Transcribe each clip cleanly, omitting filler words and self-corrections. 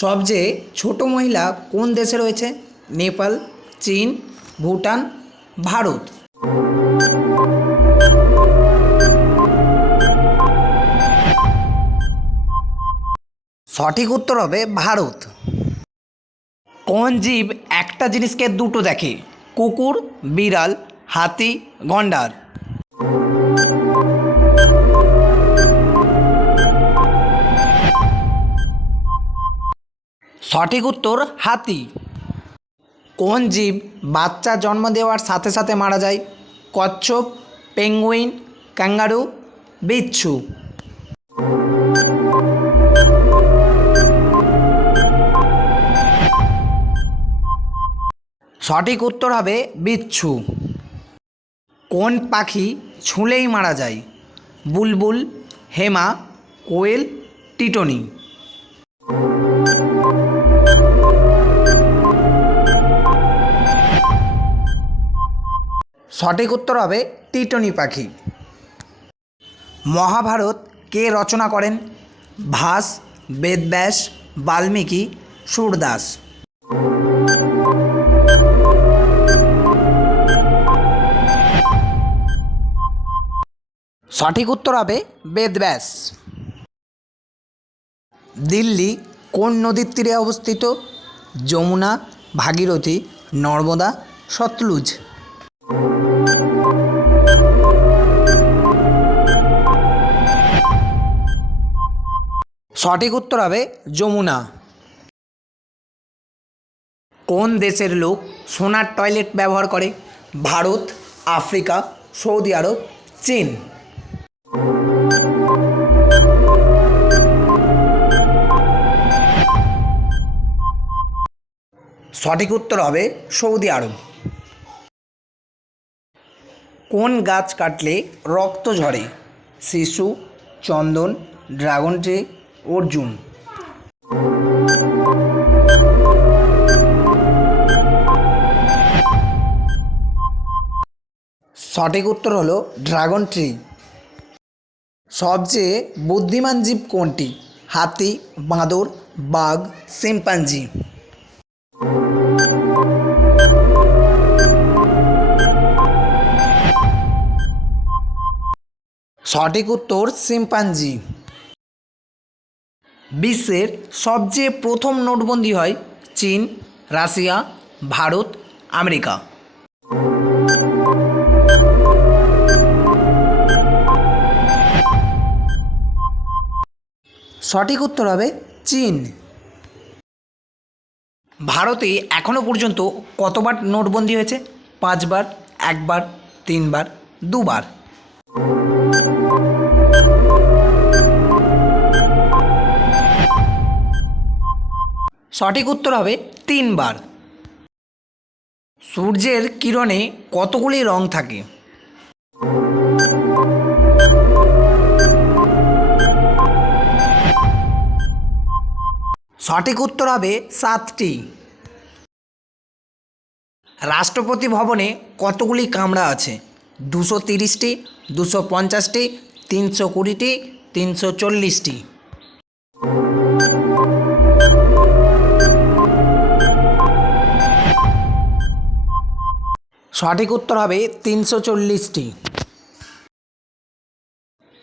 সবচেয়ে ছোট মহিলা কোন দেশে রয়েছে? নেপাল, চীন, ভুটান, ভারত। সঠিক উত্তর হবে ভারত। কোন জীব একটা জিনিসকে দুটো দেখে? কুকুর, বিড়াল, হাতি, গন্ডার। সঠিক উত্তর হাতি। কোন জীব বাচ্চা জন্ম দেওয়ার সাথে সাথে মারা যায়? কচ্ছপ, পেঙ্গুইন, ক্যাঙ্গারু, বিচ্ছু। সঠিক উত্তর হবে বিচ্ছু। কোন পাখি ছুঁলেই মারা যায়? বুলবুল, হেমা, কোয়েল, টিটনি। সঠিক উত্তর হবে টিটনি পাখি। মহাভারত কে রচনা করেন? ভাস, বেদব্যাস, বাল্মীকি, সূরদাস। সঠিক উত্তর হবে বেদব্যাস। দিল্লি কোন নদীর তীরে অবস্থিত? যমুনা, ভাগীরথী, নর্মদা, সতলুজ। সঠিক উত্তর হবে যমুনা। কোন দেশের লোক সোনার টয়লেট ব্যবহার করে? ভারত, আফ্রিকা, সৌদি আরব, চীন। সঠিক উত্তর হবে সৌদি আরব। কোন গাছ কাটলে রক্ত ঝরে? শিশু, চন্দন, ড্রাগন ট্রি, অর্জুন। সঠিক উত্তর হলো ড্রাগন ট্রি। সবচেয়ে বুদ্ধিমান জীব কোনটি? হাতি, বাঁদর, বাঘ, শিম্পাঞ্জি। সঠিক উত্তর শিম্পাঞ্জি। বিশ্বের সবচেয়ে প্রথম নোটবন্দি হয় চীন, রাশিয়া, ভারত, আমেরিকা। সঠিক উত্তর হবে চীন। ভারতে এখনও পর্যন্ত কতবার নোটবন্দি হয়েছে? 5 বার, 1 বার, 3 বার, 2 বার। সঠিক উত্তর হবে 3 বার। সূর্যের কিরণে কতগুলি রং থাকে? সঠিক উত্তর হবে 7টি। রাষ্ট্রপতি ভবনে কতগুলি কামরা আছে? 230টি, 250টি, 320টি, 340টি। সঠিক উত্তর হবে 340টি।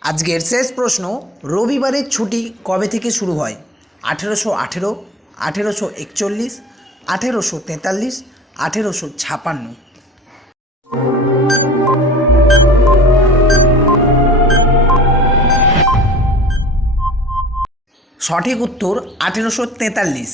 আজকের শেষ প্রশ্ন, রবিবারের ছুটি কবে থেকে শুরু হয়? 1818, 1841, 1843, 1856। সঠিক উত্তর 1843।